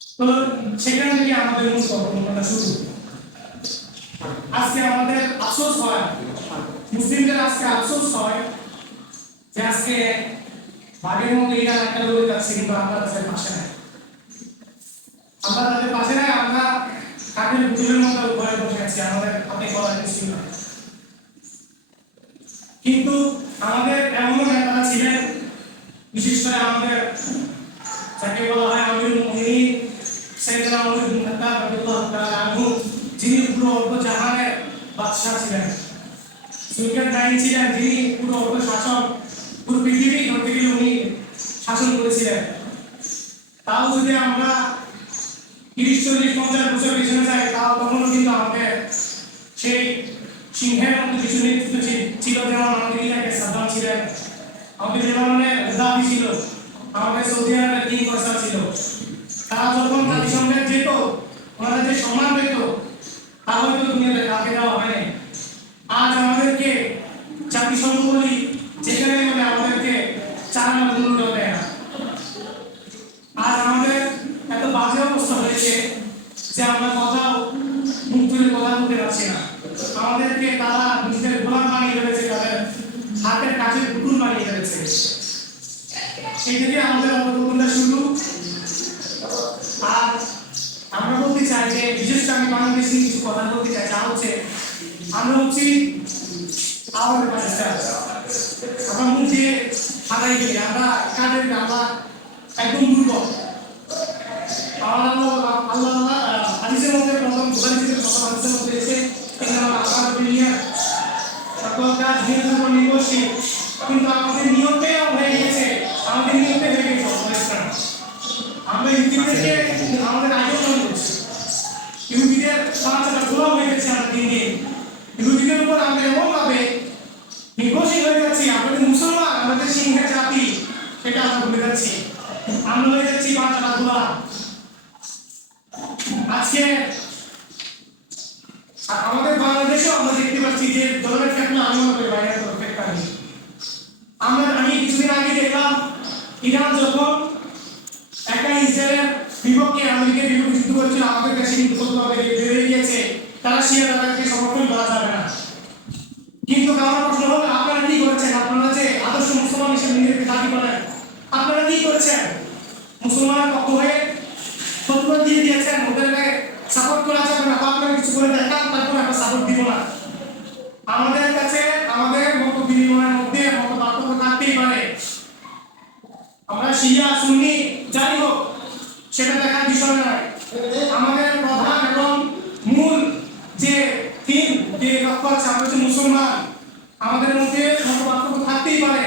তো সেখান থেকে আমাদের মূল কর্মটা শুরু। আজকে আমাদের আফসোস হয়, মুসলিমদের আজকে আফসোস হয় যে আজকে বাঘের মধ্যে এটা একটা লড়ে যাচ্ছে, কিন্তু আমরা তাদের পাশে নাই। আমরা তাদের পাশে নাই, আমরা কাঠের পুতুলের মতো ঘরে বসে আছি, আমাদের হাতে করার কিছু নাই। কিন্তু আমাদের এমনও নেতারা ছিলেন, বিশেষ করে আমাদের যাকে বলা হয় আমিরুল মুমিনিন সাইয়েদনা ওমর ইবনে খাত্তাব রাদিয়াল্লাহু তাআলা আনহু, যিনি পুরো অর্ধ জাহানের বাদশা ছিলেন, সুলতান ছিলেন, যিনি পুরো অর্ধ শাসক, পুরো পৃথিবী ধরতে গেলে উনি শাসন করেছিলেন। তাও যদি আমরা 30-40-50 বছর পিছনে যাই, তাও তখনও কিন্তু আমাদের সেই সিংহের মতো কিছু নেতৃত্ব ছিল, যেমন আমাদের ইরাকের সাদ্দাম ছিলেন, আমাদের লেবাননের গাদ্দাফি ছিল, আমাদের সৌদি আরবের কিং ফয়সাল ছিল। তারা যখন জাতিসংঘে যেত, ওনারা যে সম্মান পেত, তা হয়তো দুনিয়াতে কাকে দেওয়া হয়নি। আজ আমাদেরকে জাতিসংঘ বলি, যেখানে বলে আমাদেরকে চালানোর মূল্য দেয় না। আজ আমাদের এত বাজে অবস্থা হয়েছে যে আমরা কোথাও মুখ তুলে কথা বলতে পারছি না। আমাদেরকে তারা নিজেদের গোলাম বানিয়ে ফেলেছে, তাদের হাতের কাছে পুতুল বানিয়ে ফেলেছে। সেই থেকে আমাদের অবদানটা শুরু। আর আমরা বলতে চাই যে, বিশেষ করে আমি বাংলাদেশি কিছু কথা বলতে চাই, যা হচ্ছে আমরা হচ্ছি আমাদের পাশে, আমরা মুখ দিয়ে হারাই গেলি, আমরা কাদের, আমরা একদম দুর্বল। আল্লাহ হাদিসের মধ্যে প্রথম বুখারী থেকে প্রথম হাদিসের মধ্যে এসে আল্লাহ দুনিয়া সকল কাজ দিনের উপর নির্ভরশীল, কিন্তু আমাদের নিয়মটাই হয়ে গেছে, আমাদের নিয়মটাই হয়ে গেছে ইসলাম। আমরা ইহুদিদেরকে আমাদের আগেও মনে করছি, ইহুদিদের সমাজটা গোলাম হয়ে গেছে। আমরা দিন দিন ইহুদিদের উপর আমরা এমনভাবে নির্ভরশীল হয়ে যাচ্ছি, আমাদের মুসলমান, আমাদের সিংহের জাতি, সেটা আমরা ভুলে যাচ্ছি। আমরা হয়ে যাচ্ছি বাচ্চাটা গোলাম। আজকে আমাদের বাংলাদেশেও আমরা দেখতে পাচ্ছি যে ধরনের ফেতনা, আমি মনে করি বাইরের ফেতনা নেই। আমি কিছুদিন আগে দেখলাম, ইরান যখন একা ইসরায়েলের বিপক্ষে আমেরিকার বিপক্ষে যুদ্ধ করেছিল, আমাদের দেশে কিন্তু সত্যভাবে বেড়ে গিয়েছে তারা শিয়া তাদেরকে সমর্থন করা যাবে না। কিন্তু আমার প্রশ্ন হলো, আপনারা কি করেছেন? আপনারা যে আদর্শ মুসলমান হিসেবে নিজেকে দাবি করেন, আপনারা কি করেছেন? মুসলমানের পক্ষ হয়ে ফতোয়া দিয়ে দিয়েছেন, ওদেরকে সাপোর্ট করা যাবে না, আপনারা কিছু করে দেখান, তারপর আমরা সাপোর্ট দিব না। আমাদের কাছে আমাদের মত বিনিময়ের মধ্যে মত পার্থক্য থাকতেই পারে, আমরা শিয়া সুন্নি যাই হোক সেটা দেখার বিষয় নয়। আমাদের প্রধান এবং মূল যে থিম, যে লক্ষ্য আছে, আমরা হচ্ছে মুসলমান। আমাদের মধ্যে মত পার্থক্য থাকতেই পারে,